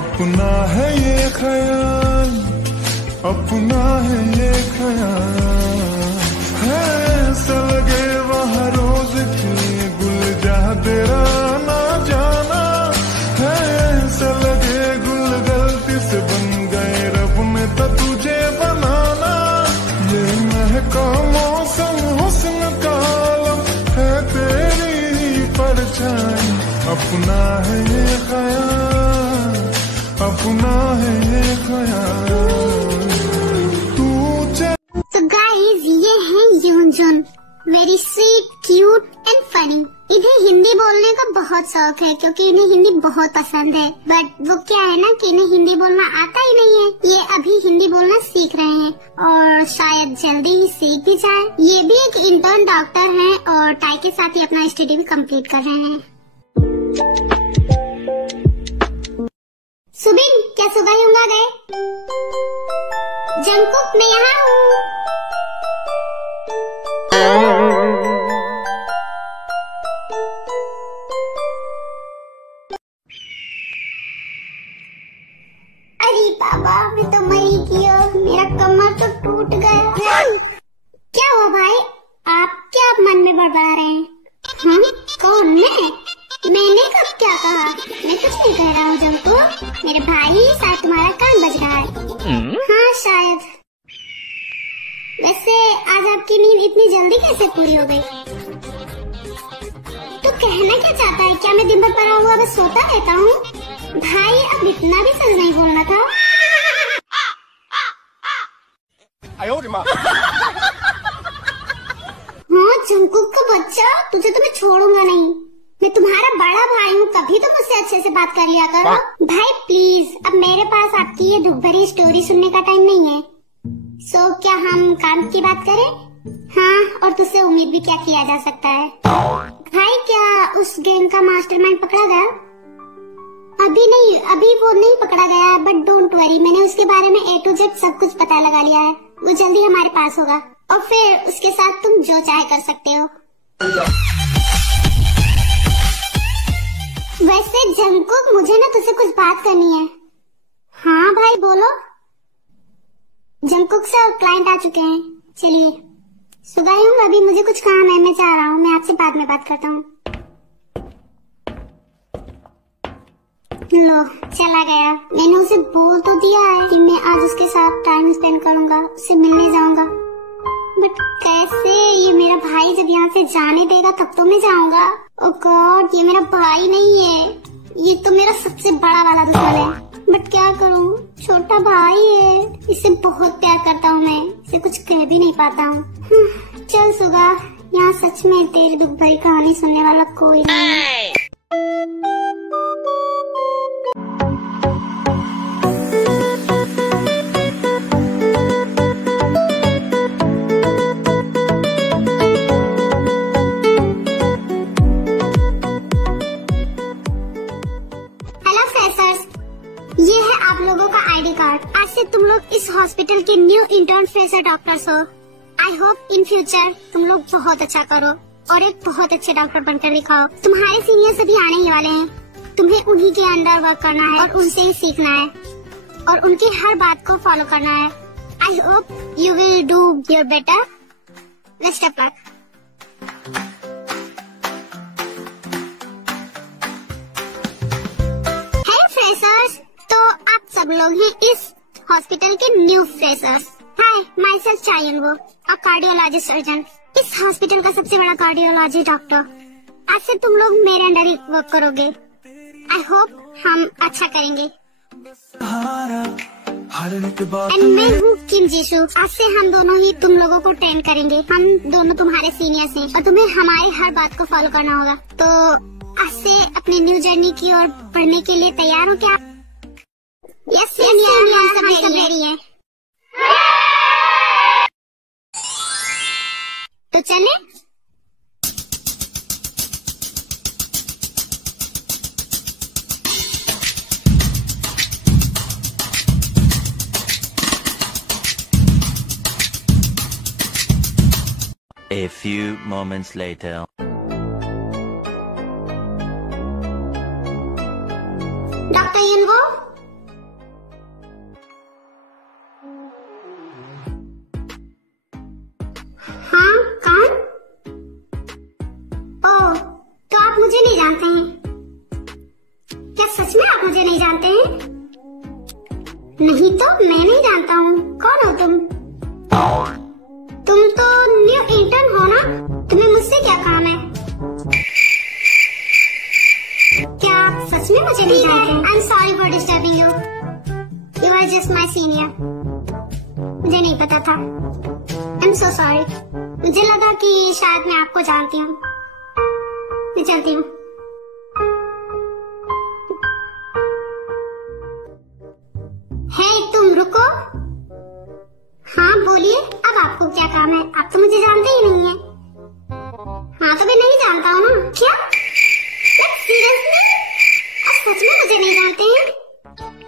अपना है ये ख्याल, अपना है ये ख्याल, है ऐसा लगे वहाँ रोज की गुल जहाँ तेरा ना जाना, है ऐसा लगे गुल गलती से बन गए रब ने तो तुझे बनाना। ये महका मौसम हुस्न का आलम है तेरी ही परछाई, अपना है ये ख्याल, अपना है ये ख्याल। तो गाइस ये है Yoonjun, very sweet, cute and funny. इन्हें हिंदी बोलने का बहुत शौक है क्योंकि इन्हें हिंदी बहुत पसंद है। बट वो क्या है ना कि इन्हें हिंदी बोलना आता ही नहीं है। ये अभी हिंदी बोलना सीख रहे हैं और शायद जल्दी ही सीख भी जाए। ये भी एक इंटर्न डॉक्टर हैं और टाई के साथ ही अपना स्टडी भी कंप्लीट कर रहे हैं। सुबिन, क्या सुबह ही उंगा गए? जंकुक, मैं यहाँ हूँ। अरे बाबा, मैं तो मरी की हूँ, मेरा कमर तो टूट गया। क्या हुआ भाई, आप क्या मन में बड़बड़ा रहे हैं? कौन मैं? मैंने कब क्या कहा? मैं कुछ नहीं कह रहा हूँ जंको। मेरे भाई, शायद तुम्हारा कान बज रहा है। हाँ शायद। वैसे आज आपकी नींद इतनी जल्दी कैसे पूरी हो गई? तो कहना क्या चाहता है? क्या मैं दिन भर पड़ा हुआ बस सोता रहता हूँ? भाई अब इतना भी सच नहीं बोलना था। हाँ जंकुक का बच्चा, तुझे तो मैं छोड़ूंगा नहीं। मैं तुम्हारा बड़ा भाई हूँ, कभी तो मुझसे अच्छे से बात कर लिया करो। भाई प्लीज, अब मेरे पास आपकी ये दुख भरी स्टोरी सुनने का टाइम नहीं है। सो क्या हम काम की बात करें? हाँ, और तुझसे उम्मीद भी क्या किया जा सकता है। भाई क्या उस गैंग का मास्टरमाइंड पकड़ा गया? अभी नहीं, अभी वो नहीं पकड़ा गया, बट डोंट वरी, मैंने उसके बारे में A to Z सब कुछ पता लगा लिया है। वो जल्दी हमारे पास होगा और फिर उसके साथ तुम जो चाहे कर सकते हो। वैसे जंकुक, मुझे ना तुझसे कुछ बात करनी है। हाँ भाई बोलो। जंकुक सर, क्लाइंट आ चुके हैं। चलिए सुबह हूँ, अभी मुझे कुछ काम है, मैं जा रहा हूँ, मैं आपसे बाद में बात करता हूँ। लो, चला गया। मैंने उसे बोल तो दिया है कि मैं आज उसके साथ टाइम स्पेंड करूंगा, उससे मिलने जाऊंगा, बट कैसे? ये मेरा भाई जब यहाँ से जाने देगा तब तो मैं जाऊंगा। ओह गॉड, ये मेरा भाई नहीं है, ये तो मेरा सबसे बड़ा वाला दुश्मन है। बट क्या करूँ, छोटा भाई है, इसे बहुत प्यार करता हूँ मैं, इसे कुछ कह भी नहीं पाता हूँ। चल सुगा, यहाँ सच में तेरी दुख भरी कहानी सुनने वाला कोई नहीं है। ये है आप लोगों का आईडी कार्ड। आज से तुम लोग इस हॉस्पिटल के न्यू इंटर्न फ्रेशर डॉक्टर्स हो। आई होप इन फ्यूचर तुम लोग बहुत अच्छा करो और एक बहुत अच्छे डॉक्टर बनकर दिखाओ। तुम्हारे सीनियर्स अभी आने ही वाले हैं, तुम्हें उन्हीं के अंडर वर्क करना है और उनसे ही सीखना है और उनकी हर बात को फॉलो करना है। I hope you will do your better. Best of luck. Hello freshers, तो आप सब लोग हैं इस हॉस्पिटल के new freshers. Hi, my self, वो अ कार्डियोलॉजिस्ट सर्जन, इस हॉस्पिटल का सबसे बड़ा कार्डियोलॉजी डॉक्टर। आज से तुम लोग मेरे अंडर ही वर्क करोगे। आई होप हम अच्छा करेंगे। एंड मैं हूँ किम जीशु। आज से हम दोनों ही तुम लोगों को ट्रेन करेंगे। हम दोनों तुम्हारे सीनियर्स हैं और तुम्हें हमारी हर बात को फॉलो करना होगा। तो आज से अपनी न्यू जर्नी की ओर बढ़ने के लिए तैयार हो क्या? यस, मेरी है। तो चले। A few moments later. Doctor Yinwo, तो मैं नहीं जानता हूँ, कौन हो तुम? तुम तो न्यू इंटर्न हो ना? तुम्हें मुझसे क्या काम है? क्या आप सच में मुझे नहीं जानते? I am sorry for disturbing you. You are just my senior. मुझे नहीं पता था। I am so sorry. मुझे लगा कि शायद मैं आपको जानती हूँ। मैं चलती हूँ। हे तुम रुको। हाँ बोलिए, अब आपको क्या काम है? आप तो मुझे जानते ही नहीं है। हाँ तो मैं नहीं जानता हूँ ना। क्या? सीरियसली? आप सच में मुझे नहीं जानते हैं?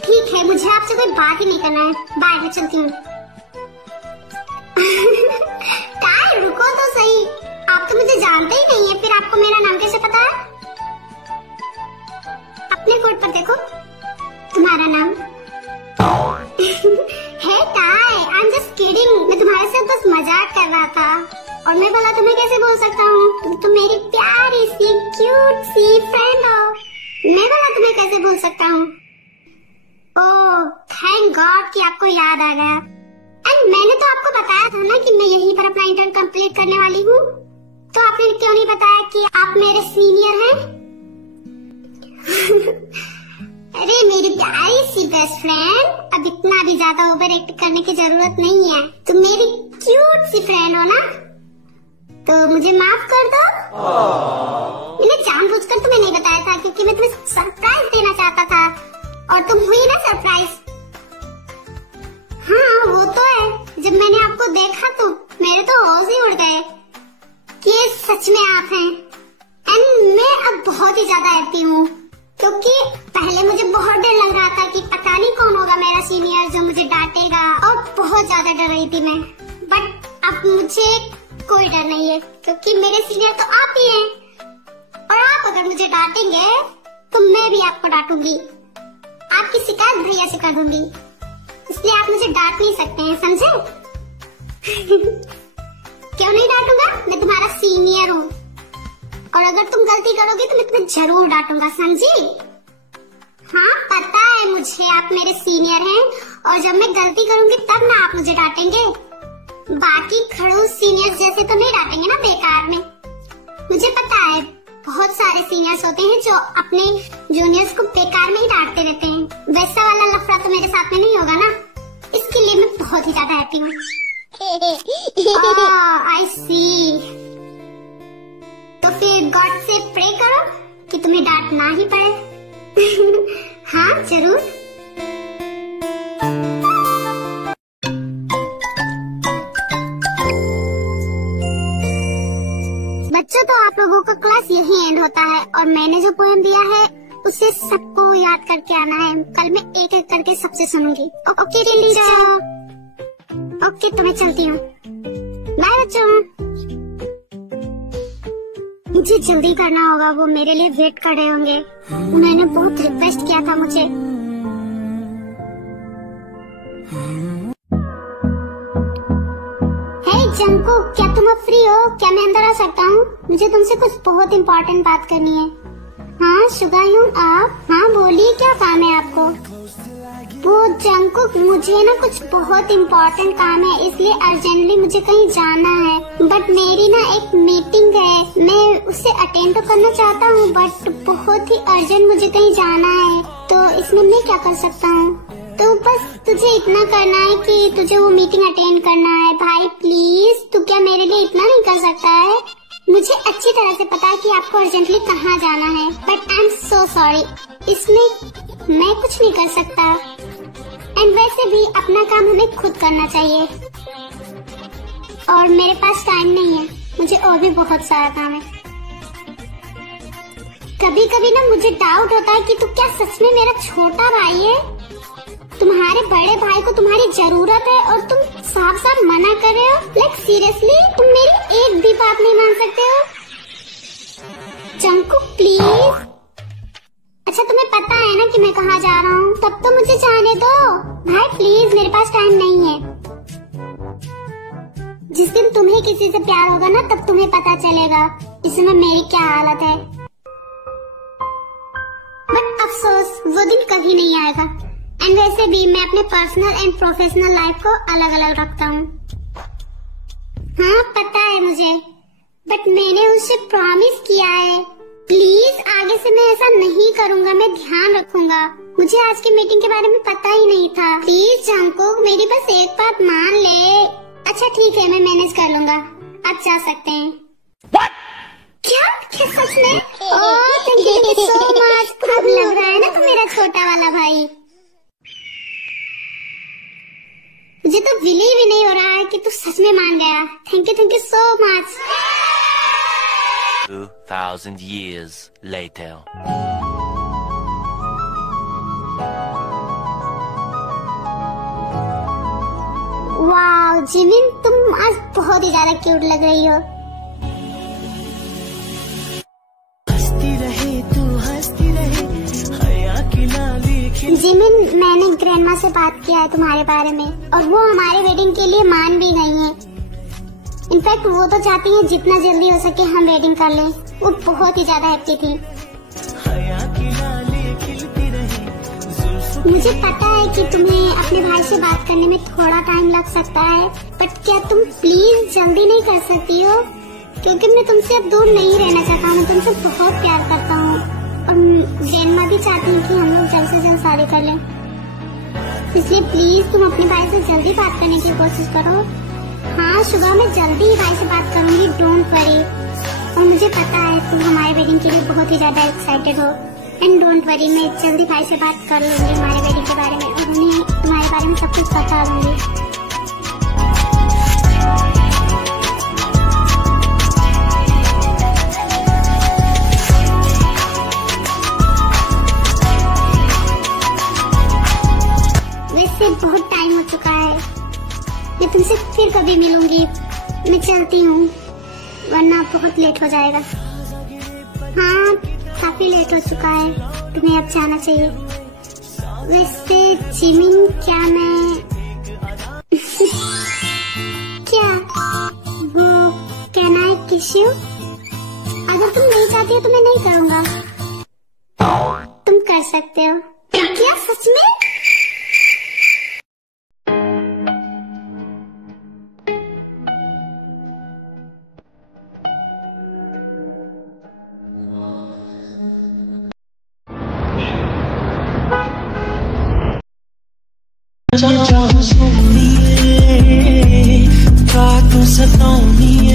ठीक है, मुझे आपसे कोई बात ही नहीं करना है। बाय, मैं चलती हूँ। काय रुको तो सही, आप तो मुझे जानते ही नहीं है, फिर आपको मेरा नाम कैसे पता है? अपने कोट पर देखो, तुम्हारा नाम है काय। I am just kidding. मैं तुम्हारे साथ बस मजाक कर रहा था। और मैं बोला तुम्हें कैसे बोल सकता हूँ? तुम तो मेरी प्यारी सी क्यूट सी फ्रेंड हो। मैं बोला तुम्हें कैसे बोल सकता हूँ? ओह थैंक गॉड कि आपको याद आ गया। एंड मैंने तो आपको बताया था ना कि मैं यहीं पर अपना इंटर्न कंप्लीट करने वाली हूँ। तो आपने क्यों नहीं बताया कि आप मेरे सीनियर हैं? अरे मेरी प्यारी सी बेस्ट फ्रेंड, अब इतना भी ज्यादा ओवर एक्ट करने की जरूरत नहीं है। तुम मेरी क्यूट सी फ्रेंड हो ना, तो मुझे माफ कर दो। मैंने जानबूझकर तुम्हें नहीं बताया था क्योंकि मैं तुम्हें सरप्राइज देना चाहता था, और तुम हुई ना सरप्राइज। हाँ वो तो है, जब मैंने आपको देखा तो मेरे तो होश ही उड़ गए कि ये सच में आप हैं। एंड मैं अब बहुत ही ज्यादा हैप्पी हूँ, क्योंकि पहले मुझे बहुत डर लग रहा था कि पता नहीं कौन होगा मेरा सीनियर जो मुझे डांटेगा, और बहुत ज्यादा डर रही थी मैं। बट अब मुझे कोई डर नहीं है, क्योंकि मेरे सीनियर तो आप ही हैं। और आप अगर मुझे डांटेंगे तो मैं भी आपको डांटूंगी। आपकी शिकायत भैया से कर दूंगी, इसलिए आप मुझे डांट नहीं सकते हैं, समझे? क्यों नहीं डांटूंगा? मैं तुम्हारा सीनियर हूँ, और अगर तुम गलती करोगे तो मैं तुम्हें जरूर डांटूंगा, समझी? हाँ पता है मुझे आप मेरे सीनियर हैं, और जब मैं गलती करूंगी तब ना आप मुझे डांटेंगे। बाकी खड़ूस सीनियर्स जैसे तो नहीं डांटेंगे ना बेकार में। मुझे पता है बहुत सारे सीनियर्स होते हैं जो अपने जूनियर्स को बेकार में ही डांटते रहते हैं। वैसा वाला लफड़ा तो मेरे साथ में नहीं होगा ना, इसके लिए मैं बहुत ही ज्यादा हैप्पी हूँ। आई सी। तो फिर गॉड से प्रे करो कि तुम्हें डांट ना ही पड़े। हाँ जरूर। बच्चों तो आप लोगों का क्लास यही एंड होता है, और मैंने जो पोएम दिया है उसे सबको याद करके आना है। कल मैं एक एक करके सबसे सुनूंगी। Okay teacher. ओके तो मैं चलती हूँ। बाय बच्चों। मुझे जल्दी करना होगा, वो मेरे लिए वेट कर रहे होंगे। उन्होंने बहुत रिक्वेस्ट किया था मुझे। जंकू क्या तुम अब फ्री हो? क्या मैं अंदर आ सकता हूँ? मुझे तुमसे कुछ बहुत इम्पोर्टेंट बात करनी है। हाँ शुगायूं आप? हाँ बोलिए क्या काम है आपको? वो जंकू मुझे ना कुछ बहुत इम्पोर्टेंट काम है, इसलिए अर्जेंटली मुझे कहीं जाना है। बट मेरी ना एक मीटिंग है, मैं उसे अटेंड तो करना चाहता हूँ, बट बहुत ही अर्जेंट मुझे कहीं जाना है। तो इसमें मैं क्या कर सकता हूँ? तो बस तुझे इतना करना है कि तुझे वो मीटिंग अटेंड करना है। भाई प्लीज, तू क्या मेरे लिए इतना नहीं कर सकता है? मुझे अच्छी तरह से पता है कि आपको अर्जेंटली कहाँ जाना है, but I am so sorry, इसमें मैं कुछ नहीं कर सकता। एंड वैसे भी अपना काम हमें खुद करना चाहिए, और मेरे पास टाइम नहीं है, मुझे और भी बहुत सारा काम है। कभी कभी ना मुझे डाउट होता है कि तू क्या सच में मेरा छोटा भाई है? तुम्हारे बड़े भाई को तुम्हारी जरूरत है और तुम साफ साफ मना कर रहे हो। लाइक सीरियसली, तुम मेरी एक भी बात नहीं मान सकते हो? जंकू प्लीज। अच्छा तुम्हें पता है ना कि मैं कहाँ जा रहा हूँ, तब तो मुझे जाने दो। भाई प्लीज, मेरे पास टाइम नहीं है। जिस दिन तुम्हें किसी से प्यार होगा ना, तब तुम्हें पता चलेगा इसमें मेरी क्या हालत है। बट अफसोस वो दिन कभी नहीं आएगा। एंड वैसे भी मैं अपने पर्सनल एंड प्रोफेशनल लाइफ को अलग अलग रखता हूँ। हाँ पता है मुझे, बट मैंने उससे प्रॉमिस किया है। प्लीज आगे से मैं ऐसा नहीं करूँगा, मैं ध्यान रखूंगा। मुझे आज की मीटिंग के बारे में पता ही नहीं था। प्लीज जंगकुक मेरी बस एक बात मान ले। अच्छा ठीक है, मैं मैनेज कर लूंगा, आप जा सकते हैं। क्या क्या सच में? Oh thank you so much. अब लग रहा है ना तू मेरा छोटा वाला भाई। मुझे तो बिलीव ही नहीं हो रहा है कि तू सच में मान गया। Thank you so much. 2000 years later. वाह जिमिन, तुम आज बहुत ही ज्यादा क्यूट लग रही हो। हंसती रहे तू हंसती रहे, हया की लाली खिल। जिमिन, मैंने ग्रैंडमा से बात किया है तुम्हारे बारे में और वो हमारे वेडिंग के लिए मान भी गई हैं। इनफैक्ट वो तो चाहती हैं जितना जल्दी हो सके हम वेडिंग कर लें। वो बहुत ही ज्यादा हैप्पी थी। हया की लाली खिलती रहे, जुल्फ मुझे पता है कि तुम्हें अपने भाई से बात करने में थोड़ा टाइम लग सकता है, बट क्या तुम प्लीज जल्दी नहीं कर सकती हो? क्योंकि मैं तुमसे अब दूर नहीं रहना चाहता हूँ, मैं तुमसे बहुत प्यार करता हूँ और ग्रैंडमा भी चाहती है कि हम लोग जल्द से जल्द शादी कर लें। इसलिए प्लीज तुम अपने भाई से जल्दी बात करने की कोशिश करो। हाँ सुबह मैं जल्दी ही भाई से बात करूंगी, डोंट वरी। और मुझे पता है तुम हमारे वेडिंग के लिए बहुत ही ज्यादा एक्साइटेड हो, एंड डोंट वरी, मैं जल्दी भाई से बात कर लूंगी हमारे वेडिंग के बारे में और उन्हें तुम्हारे बारे में सब कुछ बता दूंगी। वैसे बहुत टाइम हो चुका है, मैं तुमसे फिर कभी मिलूंगी। मैं चलती हूँ वरना बहुत लेट हो जाएगा। हाँ काफी लेट हो चुका है, तुम्हें अब जाना चाहिए। वैसे जिमिन, क्या मैं क्या वो कैन आई किस यू? अगर तुम नहीं चाहती हो तो मैं नहीं करूँगा। तुम कर सकते हो। क्या सच में? जा